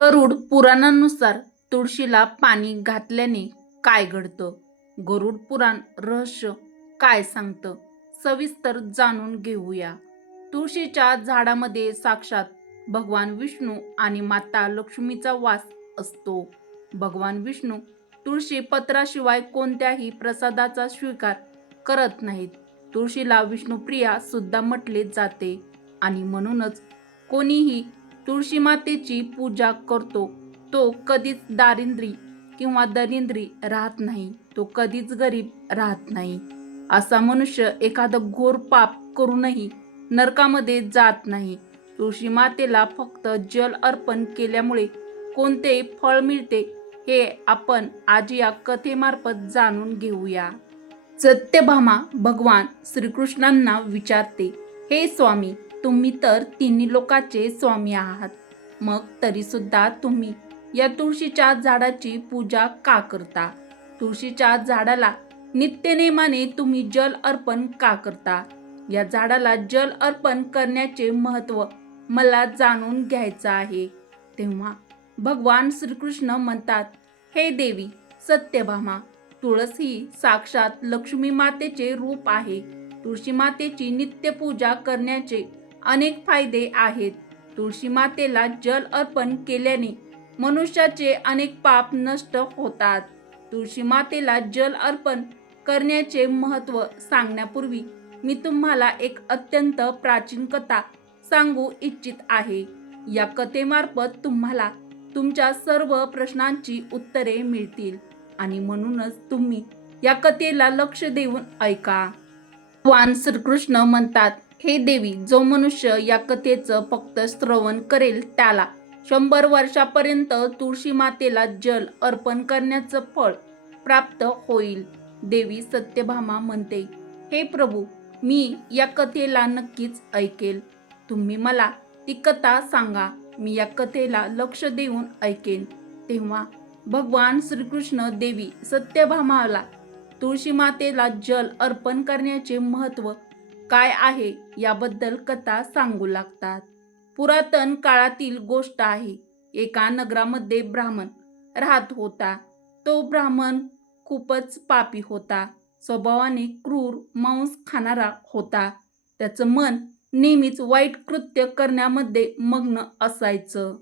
गरुड पुराणानुसार तुळशीला पाणी घातल्याने काय घडतं? गरुड पुराण रहस्य काय सांगतं? सविस्तर जाणून घेऊया. तुळशीच्या झाडामध्ये साक्षात भगवान विष्णू आणि माता लक्ष्मीचा वास असतो. भगवान विष्णू तुळशी पत्राशिवाय कोणत्याही प्रसादाचा स्वीकार करत नाहीत. तुळशीला विष्णुप्रिया सुद्धा म्हटले जाते आणि म्हणूनच कोणीही तुळशी मातेची पूजा करतो. तो कधीच दारिद्री किंवा दरिद्री राहत नाही. तो कधीच गरीब राहत नाही. असा मनुष्य एखादं घोर पाप करूनही नरकामध्ये जात नाही. तुळशी मातेला फक्त जल अर्पण केल्यामुळे कोणते फळ मिळते हे आपण आज या कथेमार्फत जाणून घेऊया. सत्यभामा भगवान श्रीकृष्णांना विचारते हे स्वामी तुम्ही तर तिन्ही लोकाचे स्वामी आहात. मग तरीसुद्धा तुम्ही या तुळशीच्या झाडाची पूजा का करता? तुळशीच्या झाडाला नित्यनेमाने तुम्ही जल अर्पण का करता? या झाडाला जल अर्पण करण्याचे महत्त्व मला जाणून घ्यायचं आहे. तेव्हा भगवान श्रीकृष्ण म्हणतात हे देवी सत्यभामा तुळस ही साक्षात लक्ष्मी मातेचे रूप आहे. तुळशी मातेची नित्य पूजा करण्याचे अनेक फायदे आहेत. तुळशी मातेला जल अर्पण केल्याने मनुष्याचे अनेक पाप नष्ट होतात. तुळशी मातेला जल अर्पण करण्याचे महत्त्व सांगण्यापूर्वी मी तुम्हाला एक अत्यंत प्राचीन कथा सांगू इच्छित आहे. या कथेमार्फत तुम्हाला तुमच्या सर्व प्रश्नांची उत्तरे मिळतील आणि म्हणूनच तुम्ही या कथेला लक्ष देऊन ऐका. भगवान श्रीकृष्ण म्हणतात हे देवी जो मनुष्य या कथेचं फक्त श्रवण करेल त्याला. शंभर वर्षापर्यंत तुळशी मातेला जल अर्पण करण्याचं फळ प्राप्त होईल. देवी सत्यभामा म्हणते हे प्रभू मी या कथेला नक्कीच ऐकेल. तुम्ही मला ती कथा सांगा. मी या कथेला लक्ष देऊन ऐकेन. तेव्हा भगवान श्रीकृष्ण देवी सत्यभामाला तुळशी मातेला जल अर्पण करण्याचे महत्त्व काय आहे याबद्दल कथा सांगू लागतात. पुरातन काळातील गोष्ट आहे एका नगरामध्ये ब्राह्मण राहत होता. तो ब्राह्मण खूपच पापी होता. स्वभावाने क्रूर मांस खाणारा होता. त्याचं मन नेहमीच वाईट कृत्य करण्यामध्ये मग्न असायचं.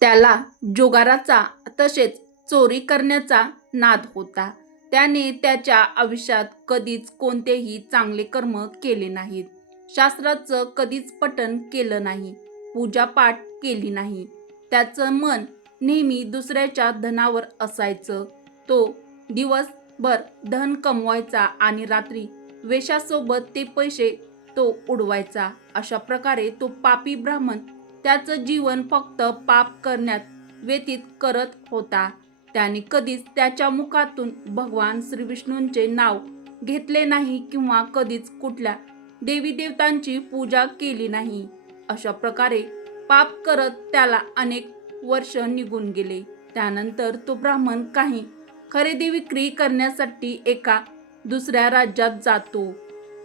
त्याला जोगाराचा तसेच चोरी करण्याचा नाद होता. त्याने त्याच्या आयुष्यात कधीच कोणतेही चांगले कर्म केले नाहीत. शास्त्राचं कधीच पठन केलं नाही. पूजापाठ केली नाही. त्याचं मन नेहमी दुसऱ्याच्या धनावर असायचं. तो दिवसभर धन कमवायचा आणि रात्री वेशासोबत ते पैसे तो उडवायचा. अशा प्रकारे तो पापी ब्राह्मण त्याचं जीवन फक्त पाप करण्यात व्यतीत करत होता. त्याने कधीच त्याच्या मुखातून भगवान श्री विष्णूंचे नाव घेतले नाही किंवा कधीच कुठल्या देवी देवतांची पूजा केली नाही. अशा प्रकारे पाप करत त्याला अनेक वर्ष निघून गेले. त्यानंतर तो ब्राह्मण काही खरेदी विक्री करण्यासाठी एका दुसऱ्या राज्यात जातो.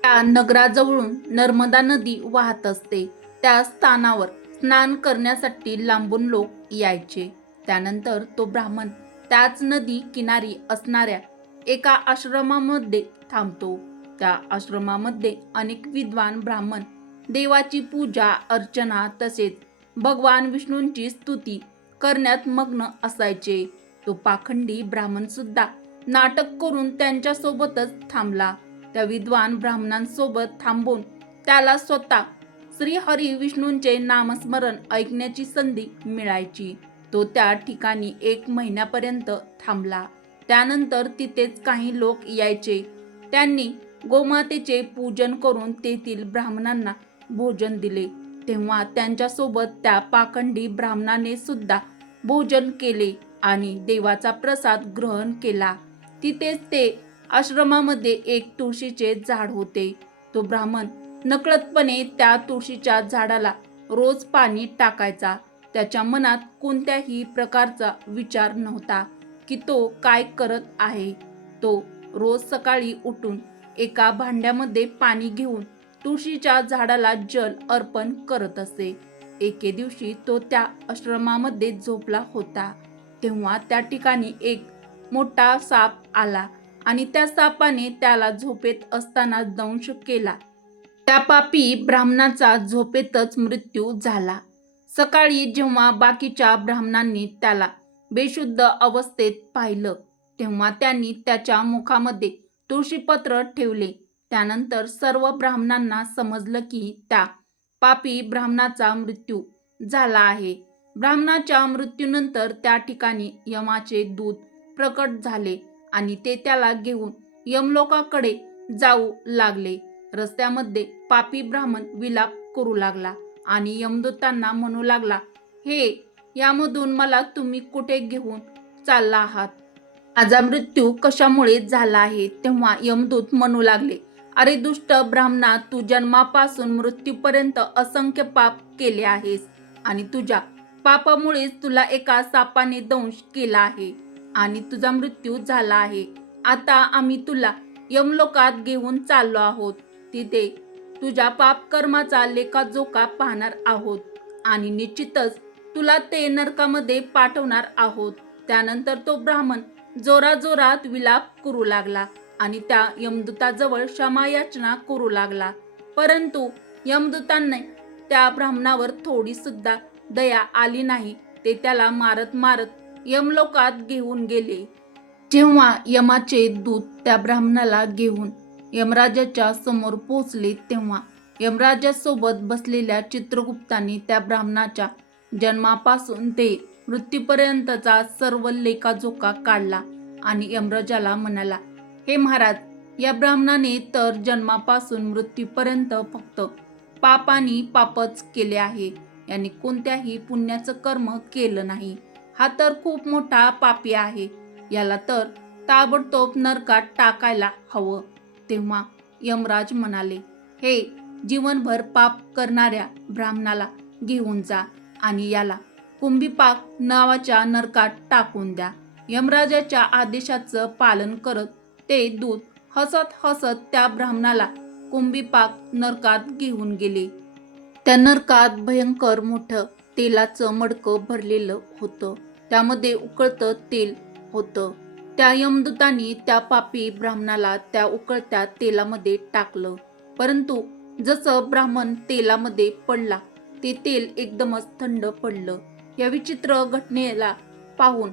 त्या नगराजवळून नर्मदा नदी वाहत असते. त्या स्थानावर स्नान करण्यासाठी लांबून लोक यायचे. त्यानंतर तो ब्राह्मण त्याच नदी किनारी असणाऱ्या एका आश्रमामध्ये थांबतो. त्या आश्रमामध्ये अनेक विद्वान ब्राह्मण देवाची पूजा अर्चना तसेच भगवान विष्णूंची स्तुती करण्यात मग्न असायचे. तो पाखंडी ब्राह्मण सुद्धा नाटक करून त्यांच्यासोबतच थांबला. त्या विद्वान ब्राह्मणांसोबत थांबून त्याला स्वतः श्री हरी विष्णूंचे नामस्मरण ऐकण्याची संधी मिळायची. तो त्या ठिकाणी एक महिन्यापर्यंत थांबला. त्यानंतर तिथेच काही लोक यायचे. त्यांनी गोमातेचे पूजन करून तेथील ब्राह्मणांना भोजन दिले. तेव्हा त्यांच्यासोबत त्या पाखंडी ब्राह्मणाने सुद्धा भोजन केले आणि देवाचा प्रसाद ग्रहण केला. तिथेच ते आश्रमामध्ये एक तुळशीचे झाड होते. तो ब्राह्मण नकळतपणे त्या तुळशीच्या झाडाला रोज पाणी टाकायचा. त्याच्या मनात कोणत्याही प्रकारचा विचार नव्हता की तो काय करत आहे. तो रोज सकाळी उठून एका भांड्यामध्ये पाणी घेऊन तुळशीच्या झाडाला जल अर्पण करत असे. एके दिवशी तो त्या आश्रमामध्ये झोपला होता. तेव्हा त्या ठिकाणी एक मोठा साप आला आणि त्या सापाने त्याला झोपेत असताना दंश केला. त्या पापी ब्राह्मणाचा झोपेतच मृत्यू झाला. सकाळी जेव्हा बाकीच्या ब्राह्मणांनी त्याला बेशुद्ध अवस्थेत पाहिलं तेव्हा त्यांनी त्याच्या मुखामध्ये तुळशीपत्र ठेवले. त्यानंतर सर्व ब्राह्मणांना समजलं की त्या पापी ब्राह्मणाचा मृत्यू झाला आहे. ब्राह्मणाच्या मृत्यूनंतर त्या ठिकाणी यमाचे दूध प्रकट झाले आणि ते त्याला घेऊन यमलोकाकडे जाऊ लागले. रस्त्यामध्ये पापी ब्राह्मण विलाप करू लागला. आणि यमदूतांना म्हणू लागला हे यामधून मला तुम्ही कुठे घेऊन चालला आहात? माझा मृत्यू कशामुळे झाला आहे? तेव्हा यमदूत म्हणू लागले अरे दुष्ट ब्राह्मणा तू जन्मापासून मृत्यूपर्यंत असंख्य पाप केले आहेस आणि तुझ्या पापामुळेच तुला एका सापाने दंश केला आहे आणि तुझा मृत्यू झाला आहे. आता आम्ही तुला यमलोकात घेऊन चाललो आहोत. तिथे तुझ्या पापकर्माचा लेखाजोखा पाहणार आहोत. आणि निश्चितच तुला ते नरकामध्ये पाठवणार आहोत. त्यानंतर तो ब्राह्मण जोराजोरात विलाप करू लागला आणि त्या यमदूताजवळ क्षमायाचना करू लागला. परंतु यमदूतांनी त्या ब्राह्मणावर थोडी सुद्धा दया आली नाही. ते त्याला मारत मारत यमलोकात घेऊन गेले. जेव्हा यमाचे दूत त्या ब्राह्मणाला घेऊन यमराजाच्या समोर पोचले तेव्हा यमराजासोबत बसलेल्या चित्रगुप्ताने त्या ब्राह्मणाच्या जन्मापासून ते मृत्यूपर्यंतचा सर्व लेखाजोखा काढला आणि यमराजाला म्हणाला हे महाराज या ब्राह्मणाने तर जन्मापासून मृत्यूपर्यंत फक्त पाप आणि पापच केले आहे. यांनी कोणत्याही पुण्याचं कर्म केलं नाही. हा तर खूप मोठा पापी आहे. याला तर ताबडतोब नरकात टाकायला हवं. तेव्हा यमराज म्हणाले हे जीवनभर पाप करणाऱ्या ब्राह्मणाला घेऊन जा आणि याला कुंभीपाक नावाच्या नरकात टाकून द्या. यमराजाच्या आदेशाचं पालन करत ते दूत हसत हसत त्या ब्राह्मणाला कुंभीपाक नरकात घेऊन गेले. त्या नरकात भयंकर मोठं तेलाचं मडकं भरलेलं होतं. त्यामध्ये उकळतं तेल होतं. त्या यमदूतांनी त्या पापी ब्राह्मणाला त्या उकळत्या तेलामध्ये टाकलं. परंतु जसं ब्राह्मण तेलामध्ये पडला ते तेल एकदमच थंड पडलं. या विचित्र घटनेला पाहून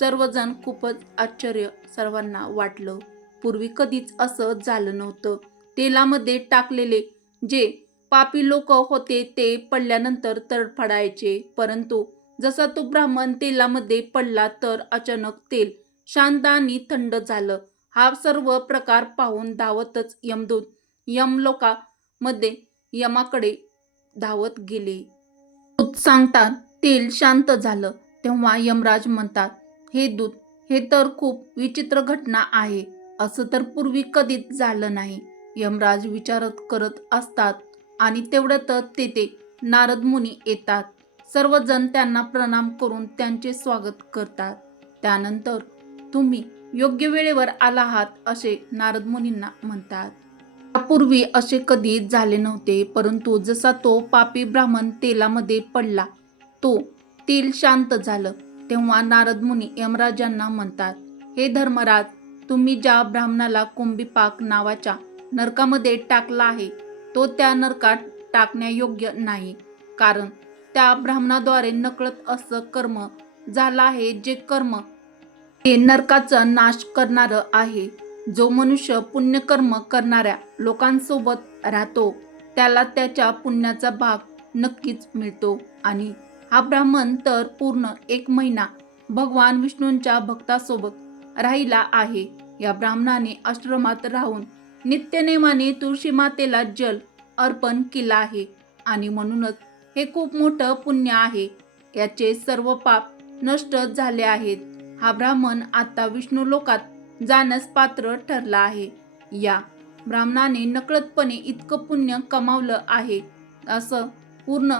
सर्वजण खूपच आश्चर्य सर्वांना वाटलं. पूर्वी कधीच असं झालं नव्हतं. तेलामध्ये टाकलेले जे पापी लोक होते ते पडल्यानंतर तडफडायचे. परंतु जसा तो ब्राह्मण तेलामध्ये पडला तर अचानक तेल शांत आणि थंड झालं. हा सर्व प्रकार पाहून धावतच यमदूत यमलोकामध्ये यमाकडे धावत गेले. दूत सांगतात तेल शांत झालं. तेव्हा यमराज म्हणतात हे दूत हे तर खूप विचित्र घटना आहे. असं तर पूर्वी कधीच झालं नाही. यमराज विचारत करत असतात आणि तेवढ्यातच तेथे नारद मुनी येतात. सर्वजण त्यांना प्रणाम करून त्यांचे स्वागत करतात. त्यानंतर तुम्ही योग्य वेळेवर आला आहात असे नारद मुनींना म्हणतात. यापूर्वी असे कधी झाले नव्हते परंतु जसा तो पापी ब्राह्मण तेलामध्ये पडला तो तेल शांत झालं तेव्हा नारद मुनी यमराजांना म्हणतात हे धर्मराज तुम्ही ज्या ब्राह्मणाला कुंभीपाक नावाच्या नरकामध्ये टाकला आहे तो त्या नरकात टाकण्यायोग्य नाही कारण त्या ब्राह्मणाद्वारे नकळत असं कर्म झालं आहे जे कर्म हे नरकाचा नाश करणारं आहे. जो मनुष्य पुण्यकर्म करणाऱ्या लोकांसोबत राहतो त्याला त्याच्या पुण्याचा भाग नक्कीच मिळतो. आणि हा ब्राह्मण तर पूर्ण एक महिना भगवान विष्णूंच्या भक्तासोबत राहिला आहे. या ब्राह्मणाने आश्रमात राहून नित्यनेमाने तुळशी मातेला जल अर्पण केला आहे. आणि म्हणूनच हे खूप मोठं पुण्य आहे. याचे सर्व पाप नष्ट झाले आहेत. हा ब्राह्मण आता विष्णू लोकात जाण्यास पात्र ठरला आहे. या ब्राह्मणाने नकळतपणे इतकं पुण्य कमावलं आहे असं पूर्ण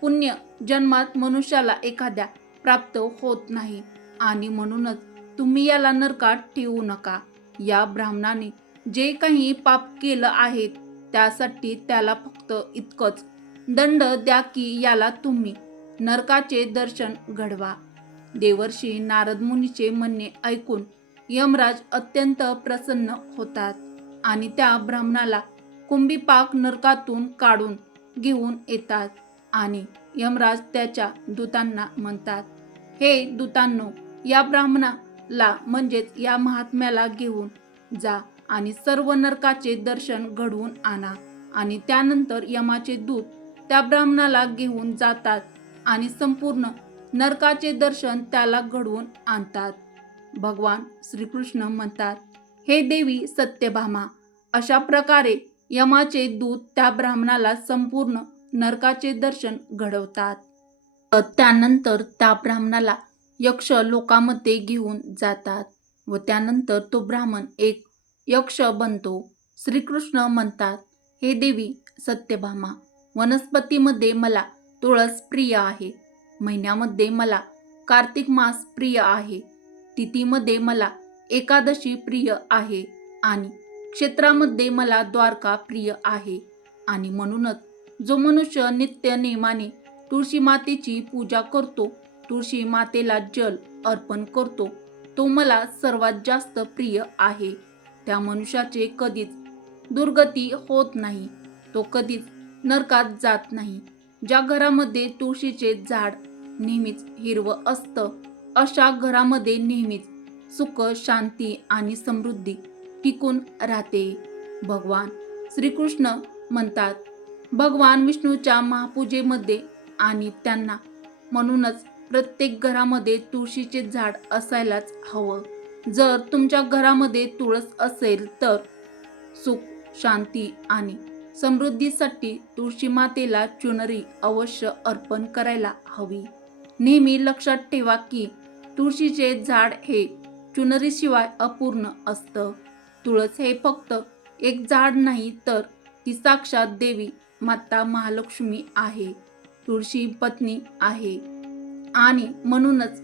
पुण्य जन्मात मनुष्याला एखाद्या प्राप्त होत नाही. आणि म्हणूनच तुम्ही याला नरकात ठेवू नका. या ब्राह्मणाने जे काही पाप केलं आहे त्यासाठी त्याला फक्त इतकंच दंड द्या की याला तुम्ही नरकाचे दर्शन घडवा. देवर्षी नारद मुनीचे म्हणणे ऐकून यमराज अत्यंत प्रसन्न होतात आणि त्या ब्राह्मणाला कुंभीपाक नरकातून काढून घेऊन येतात आणि यमराज त्याच्या दूतांना म्हणतात हे दूतांनो या ब्राह्मणाला म्हणजेच या महात्म्याला घेऊन जा आणि सर्व नरकाचे दर्शन घडवून आणा आणि त्यानंतर यमाचे दूत त्या ब्राह्मणाला घेऊन जातात आणि संपूर्ण नरकाचे दर्शन त्याला घडवून आणतात. भगवान श्रीकृष्ण म्हणतात हे देवी सत्यभामा अशा प्रकारे यमाचे दूत त्या ब्राह्मणाला संपूर्ण नरकाचे दर्शन घडवतात. त्यानंतर त्या ब्राह्मणाला यक्ष लोकामध्ये घेऊन जातात व त्यानंतर तो ब्राह्मण एक यक्ष बनतो. श्रीकृष्ण म्हणतात हे देवी सत्यभामा वनस्पतीमध्ये मला तुळस प्रिय आहे. महिन्यामध्ये मला कार्तिक मास प्रिय आहे. तिथीमध्ये मला एकादशी प्रिय आहे आणि क्षेत्रामध्ये मला द्वारका प्रिय आहे. आणि म्हणूनच जो मनुष्य नित्य नेमाने तुळशी मातेची पूजा करतो तुळशी मातेला जल अर्पण करतो तो मला सर्वात जास्त प्रिय आहे. त्या मनुष्याचे कधीच दुर्गती होत नाही. तो कधीच नरकात जात नाही. ज्या घरामध्ये तुळशीचे झाड नेहमीच हिरवं असतं. अशा घरामध्ये नेहमीच सुख शांती आणि समृद्धी टिकून राहते. भगवान श्रीकृष्ण म्हणतात भगवान विष्णूच्या महापूजेमध्ये आणि त्यांना म्हणूनच प्रत्येक घरामध्ये तुळशीचे झाड असायलाच हवं. जर तुमच्या घरामध्ये तुळस असेल तर सुख शांती आणि समृद्धीसाठी तुळशी मातेला चुनरी अवश्य अर्पण करायला हवी. नेहमी लक्षात ठेवा की तुळशीचे झाड हे चुनरीशिवाय अपूर्ण असतं. तुळस हे फक्त एक झाड नाही तर ती साक्षात देवी माता महालक्ष्मी आहे. तुळशी पत्नी आहे. आणि म्हणूनच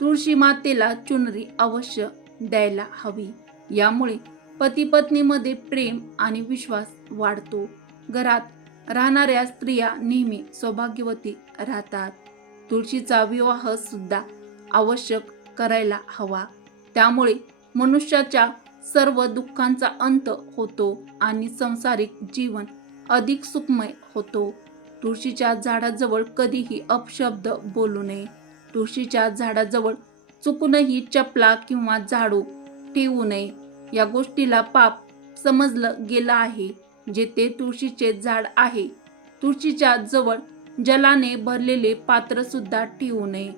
तुळशी मातेला चुनरी अवश्य द्यायला हवी. यामुळे पती पत्नीमध्ये प्रेम आणि विश्वास वाढतो. घरात राहणाऱ्या स्त्रिया नेहमी सौभाग्यवती राहतात. तुळशीचा विवाह सुद्धा आवश्यक करायला हवा. त्यामुळे मनुष्याच्या सर्व दुःखांचा अंत होतो आणि संसारिक जीवन अधिक सुखमय होतो. तुळशीच्या झाडाजवळ कधीही अपशब्द बोलू नये. तुळशीच्या झाडाजवळ चुकूनही चपला किंवा झाडू ठेवू नये. या गोष्टीला पाप समजलं गेलं आहे. जेथे तुळशीचे झाड आहे तुळशीच्या जवळ जलाने भरलेले पात्र सुद्धा ठेवू नये.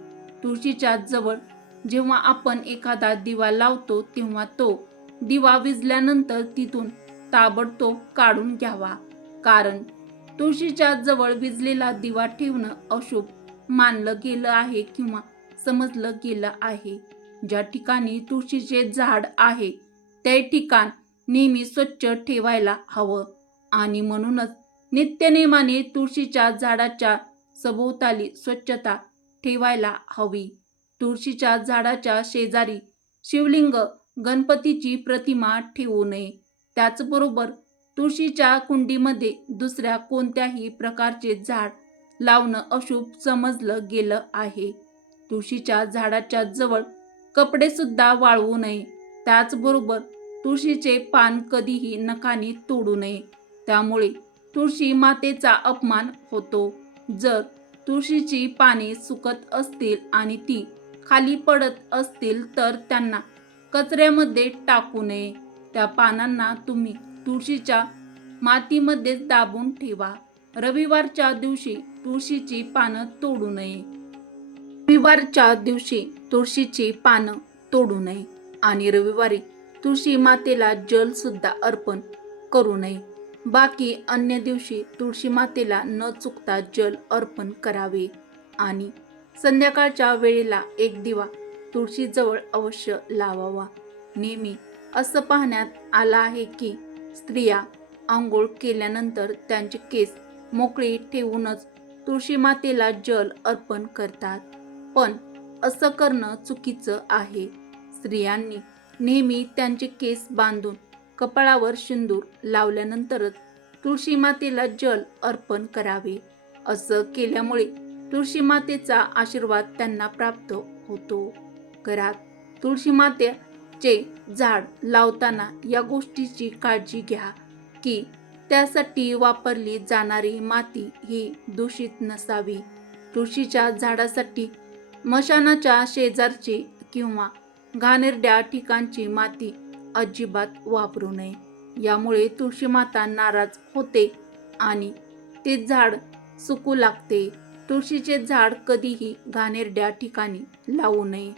तुळशीच्या जवळ जेव्हा आपण एखादा दिवा लावतो तेव्हा तो दिवा विजल्यानंतर तिथून ताबडतोब काढून घ्यावा. कारण तुळशीच्या जवळ विजलेला दिवा ठेवणं अशुभ मानलं गेलं आहे किंवा समजलं गेलं आहे. ज्या ठिकाणी तुळशीचे झाड आहे ते ठिकाण नेहमी स्वच्छ ठेवायला हवं आणि म्हणूनच नित्यनेमाने तुळशीच्या झाडाच्या सभोवताली स्वच्छता ठेवायला हवी. तुळशीच्या झाडाच्या शेजारी शिवलिंग गणपतीची प्रतिमा ठेवू नये. त्याचबरोबर तुळशीच्या कुंडीमध्ये दुसऱ्या कोणत्याही प्रकारचे झाड लावणं अशुभ समजलं गेलं आहे. तुळशीच्या झाडाच्या जवळ कपडेसुद्धा वाळवू नये. त्याचबरोबर तुळशीचे पान कधीही नखाने तोडू नये. त्यामुळे तुळशी मातेचा अपमान होतो. जर तुळशीची पाने सुकत असतील आणि ती खाली पडत असतील तर त्यांना कचऱ्यामध्ये टाकू नये. त्या पानांना तुम्ही तुळशीच्या मातीमध्येच दाबून ठेवा. रविवारच्या दिवशी तुळशीची पानं तोडू नये. रविवारच्या दिवशी तुळशीची पानं तोडू नये आणि रविवारी तुळशी मातेला जल सुद्धा अर्पण करू नये. बाकी अन्य दिवशी तुळशी मातेला न चुकता जल अर्पण करावे. आणि संध्याकाळच्या वेळेला एक दिवा तुळशीजवळ अवश्य लावावा. नेहमी असं पाहण्यात आलं आहे की स्त्रिया आंघोळ केल्यानंतर त्यांचे केस मोकळे ठेवूनच तुळशी मातेला जल अर्पण करतात. पण असं करणं चुकीचं आहे. स्त्रियांनी नेहमी त्यांचे केस बांधून कपाळावर सिंदूर लावल्यानंतरच तुळशी मातेला जल अर्पण करावे. असं केल्यामुळे तुळशी मातेचा आशीर्वाद त्यांना प्राप्त होतो. घरात तुळशी मातेचे झाड लावताना या गोष्टीची काळजी घ्या की त्यासाठी वापरली जाणारी माती ही दूषित नसावी. तुळशीच्या झाडासाठी मशानाच्या शेजारची किंवा घाणेरड्या ठिकाणची माती अजिबात वापरू नये. यामुळे तुळशी माता नाराज होते आणि ते झाड सुकू लागते. तुळशीचे झाड कधीही घाणेरड्या ठिकाणी लावू नये.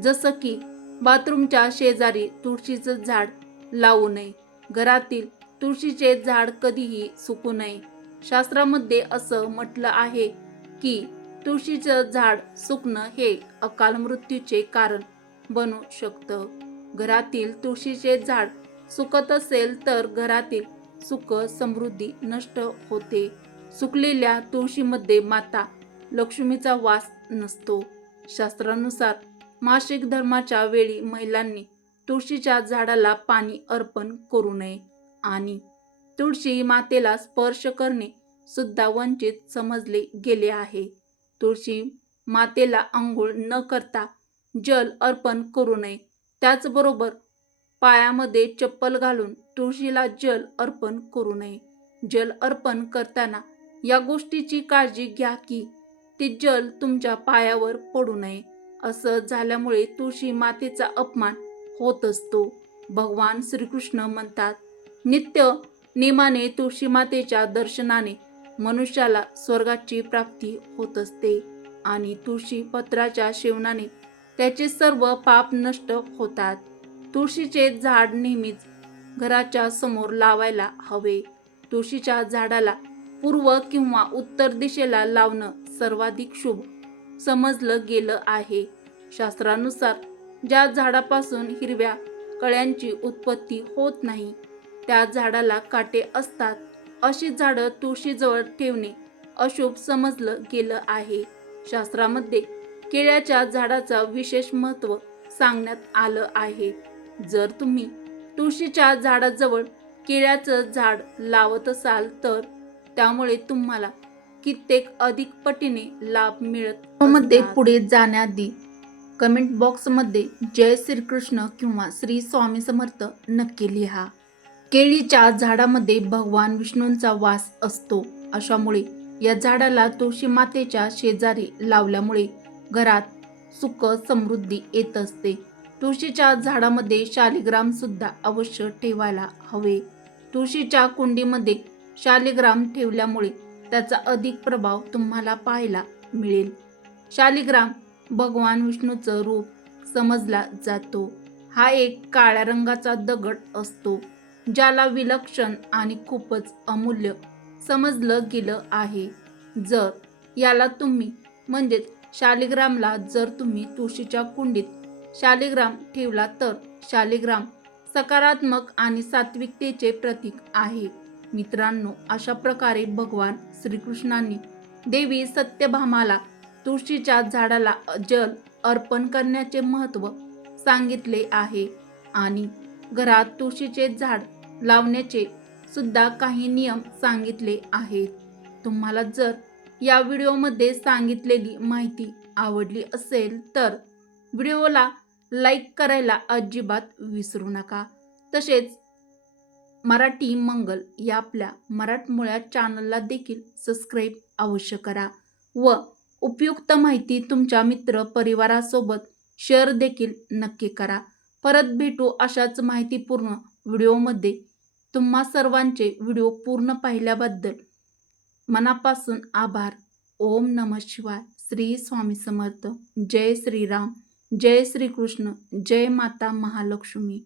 जसं की बाथरूमच्या शेजारी तुळशीचं झाड लावू नये. घरातील तुळशीचे झाड कधीही सुकू नये. शास्त्रामध्ये असं म्हटलं आहे की तुळशीचं झाड सुकणं हे अकाल मृत्यूचे कारण बनू शकतं. घरातील तुळशीचे झाड सुकत असेल तर घरातील सुख समृद्धी नष्ट होते. सुकलेल्या तुळशीमध्ये माता लक्ष्मीचा वास नसतो. शास्त्रानुसार मासिक धर्माच्या वेळी महिलांनी तुळशीच्या झाडाला पाणी अर्पण करू नये आणि तुळशी मातेला स्पर्श करणे सुद्धा वंचित समजले गेले आहे. तुळशी मातेला आंघोळ न करता जल अर्पण करू नये. त्याचबरोबर पायामध्ये चप्पल घालून तुळशीला जल अर्पण करू नये. जल अर्पण करताना या गोष्टीची काळजी घ्या की ते जल तुमच्या पायावर पडू नये. असं झाल्यामुळे तुळशी मातेचा अपमान होत असतो. भगवान श्रीकृष्ण म्हणतात नित्य नियमाने तुळशी मातेच्या दर्शनाने मनुष्याला स्वर्गाची प्राप्ती होत असते आणि तुळशी पत्राच्या सेवनाने त्याचे सर्व पाप नष्ट होतात. तुळशीचे झाड नेहमीच घराच्या समोर लावायला हवे. तुळशीच्या झाडाला पूर्व किंवा उत्तर दिशेला लावणं सर्वाधिक शुभ समजलं गेलं आहे. शास्त्रानुसार ज्या झाडापासून हिरव्या कळ्यांची उत्पत्ती होत नाही त्या झाडाला काटे असतात. अशी झाडं तुळशीजवळ ठेवणे अशुभ समजलं गेलं आहे. शास्त्रामध्ये केळ्याच्या झाडाचा विशेष महत्त्व सांगण्यात आलं आहे. जर तुम्ही तुळशीच्या झाडाजवळ केळ्याचं झाड लावत असाल तर त्यामुळे तुम्हाला कित्येक अधिक पटीने लाभ मिळत मध्ये पुढे जाण्याआधी कमेंट बॉक्समध्ये जय श्रीकृष्ण किंवा श्री स्वामी समर्थ नक्की लिहा. केळीच्या झाडामध्ये भगवान विष्णूंचा वास असतो. अशामुळे या झाडाला तुळशी मातेच्या शेजारी लावल्यामुळे घरात सुख समृद्धी येत असते. तुळशीच्या झाडामध्ये शालिग्राम सुद्धा अवश्य ठेवायला हवे. तुळशीच्या कुंडीमध्ये शालिग्राम ठेवल्यामुळे त्याचा अधिक प्रभाव तुम्हाला पाहायला मिळेल. शालिग्राम भगवान विष्णूचं रूप समजला जातो. हा एक काळ्या रंगाचा दगड असतो ज्याला विलक्षण आणि खूपच अमूल्य समजलं गेलं आहे. जर याला तुम्ही म्हणजेच शालिग्रामला जर तुम्ही तुळशीच्या कुंडीत शालिग्राम ठेवला तर शालिग्राम सकारात्मक आणि सात्विकतेचे प्रतीक आहे. मित्रांनो अशा प्रकारे भगवान श्रीकृष्णांनी देवी सत्यभामाला तुळशीच्या झाडाला जल अर्पण करण्याचे महत्त्व सांगितले आहे आणि घरात तुळशीचे झाड लावण्याचे सुद्धा काही नियम सांगितले आहेत. तुम्हाला जर या व्हिडिओमध्ये सांगितलेली माहिती आवडली असेल तर व्हिडिओला लाईक करायला अजिबात विसरू नका. तसेच मराठी मंगल या आपल्या मराठमोळ्या चॅनलला देखील सबस्क्राईब अवश्य करा व उपयुक्त माहिती तुमच्या मित्र परिवारासोबत शेअर देखील नक्की करा. परत भेटू अशाच माहितीपूर्ण व्हिडिओमध्ये. तुम्हा सर्वांचे व्हिडिओ पूर्ण पाहिल्याबद्दल मनापासून आभार. ओम नम शिवाय. श्री स्वामी समर्थ. जय श्रीराम. जय श्रीकृष्ण. जय माता महालक्ष्मी.